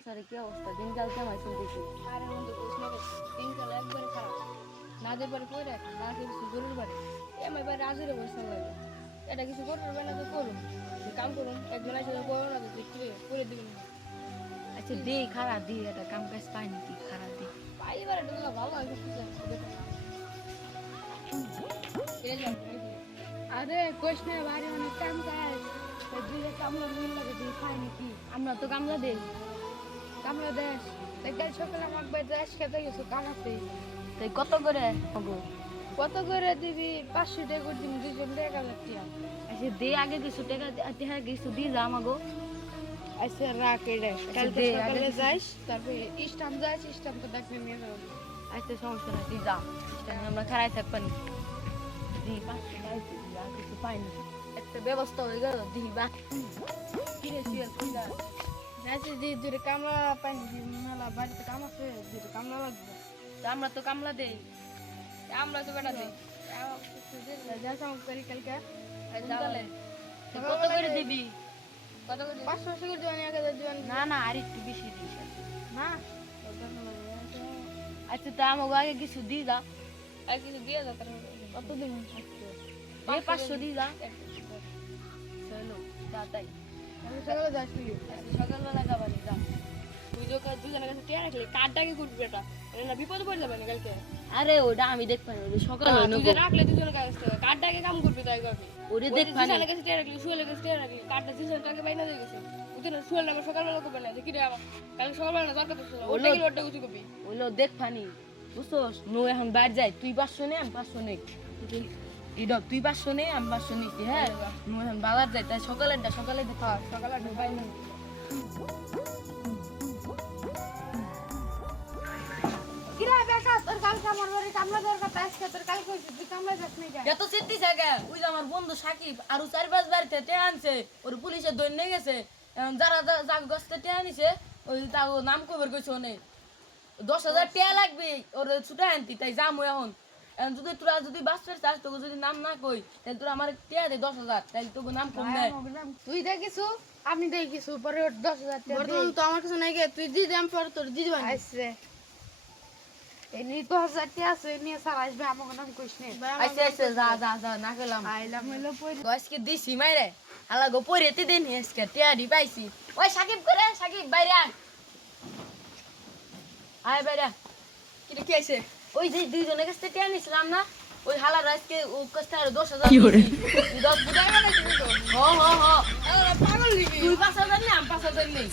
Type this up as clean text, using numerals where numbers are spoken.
সংসারে কি অবস্থা, দিনকাল কেমন চলতেছে? আরে বন্ধু কৃষ্ণ দিনকাল একবারে খারাপ। না যে বাড়ি করে রাখ না কিছু গরুর বাড়ি এমন বাড়ি রাজুরে বসে লাগে। এটা কিছু গরুর বাড়ি না তো করুন কাম করুন একজন এসে করো না তো করে দিবেন না। আচ্ছা দে খারাপ দি, এটা কাম কাজ পাই নাকি খারাপ দি? পাইবার এটা ভালো হয় আরে কৃষ্ণ বাড়ি অনেক কাম কাজ দুইটা কামলা মিল লাগে দিয়ে খাই নাকি আমরা তো কামলা দেই। কামলা দেশ কাল সকালে আমার বাড়ি দেশ খেতে গেছো কামাতে তাই কত করে হবো? কত করে দিবি 500 টাকা করে দিবি দুজন টাকা টাকা আচ্ছা দে আগে কিছু টাকা টাকা কিছু দিয়ে যা আমাগো। আচ্ছা রাখ এটা কালকে দে, আগে সকালে কিছু- যাইস তারপরে ইস্টাম যাইস ইস্টাম তো দেখলে নিয়ে যাবো আচ্ছা সমস্যা নাই, তুই যা, সেখানে আমরা খারাই থাকবানি। দি 500 টাকা দিবি, আর কিছু পাই না, একটা ব্যবস্থা হয়ে গেল দি বা কিরে শুয়ে কই যা যাইছি যে দুটো কামলা পাইনি মেলা বাড়িতে কাম আছে দুটো কামলা লাগবে আমরা তো কামলা দেই। আমরা তো বেটা দেই যাইছ আমার করি কালকে তাহলে কত করে দিবি? কত করে 500 করে দিবেন 1000 দিবেন না না, আর একটু বেশি দিস। না আচ্ছা তা আমাকে আগে কিছু দিয়ে যা। আর কিছু দিয়ে দাও তার কত দিন? এই 500 দিয়ে যা। চলো তাই আমি সকালে যাচ্ছি সকালবেলা যাবানি যা। দুজনের কাছে টিয়া রাখলে কার্ডটাকে করবি এটা না বিপদে পড়ে যাবে না কালকে আরে ওটা আমি দেখবানি, ওটা সকালে হই তুই যে রাখলে দুজনের কাছে কার্ডটাকে কাম করবি তাই করবি ওরে দেখবানি। দুজনের কাছে টিয়া রাখলি শুয়ের কাছে টিয়া রাখলি কার্ডটা দুজনের টাকা বাইনা দিয়ে গেছে বুঝলি শুয়ের নামে সকালবেলা করবে না কি রে আমার কালকে সকালবেলা না দরকার পড়ছিল ওটা কি ওটা কিছু করবি ওইলো দেখবানি, বুঝছস? নো এখন বাইরে যাই, তুই 500 নে আমি 500 নেই। ইডো তুই 500 নে আমি 500 নিছি। হ্যাঁ নো এখন বাজার যাই, তাই সকালেরটা সকালে দেখা। হ্যাঁ সকালে একটা বাইনা কিরা বেটা তোর কালকে আমার বাড়ি কামলা দরকার আজকে তোর কালকে হইছে তুই কামলা যাস না কেন এত সিদ্ধি জায়গা ওই যে আমার বন্ধু সাকিব আর 4-5 বাড়িতে টেয়া আনছে, ওর পুলিশে ধরে নিয়ে গেছে। এখন যারা যার গস্তে টেয়া আনিছে ওই তাও নাম কইবার কইছে অনেক 10,000 টেয়া লাগবে ওর ছুটে আনতি, তাই যামু এখন। এখন যদি তোরা যদি বাঁচতে চাস তোকে যদি নাম না কই তাহলে তোরা আমার টেয়া দে 10,000, তাহলে তোকে নাম কম দেয়। তুই দেখিস আমি দেখিস পরে 10,000 টাকা বর্তমান তো আমার কাছে নাই গে তুই দি দেম পর তোর দি দিবানি আইছে এই নি 10,000 টাকা আছে নিয়ে স্যার আসবে আমাকে নাম কইস নে আচ্ছা আচ্ছা যা যা যা না গেলাম আইলাম হইলো পরে আজকে দিছি মাইরে হালা গো পরেতে দিন আজকে টেয়া দি পাইছি। ওই সাকিব করে সাকিব বাইরে আয়, আয় বাইরে আয়। কি কি আছে ওই যে দুইজনের কাছে টেয়া নিছিলাম না, ওই হালার আজকে ও কাছে আর 10,000 দিছি। 10 বুঝাই না তুমি তো হ হ হ পাগল লিবি তুই 5,000 নে আমি 5,000 নেই।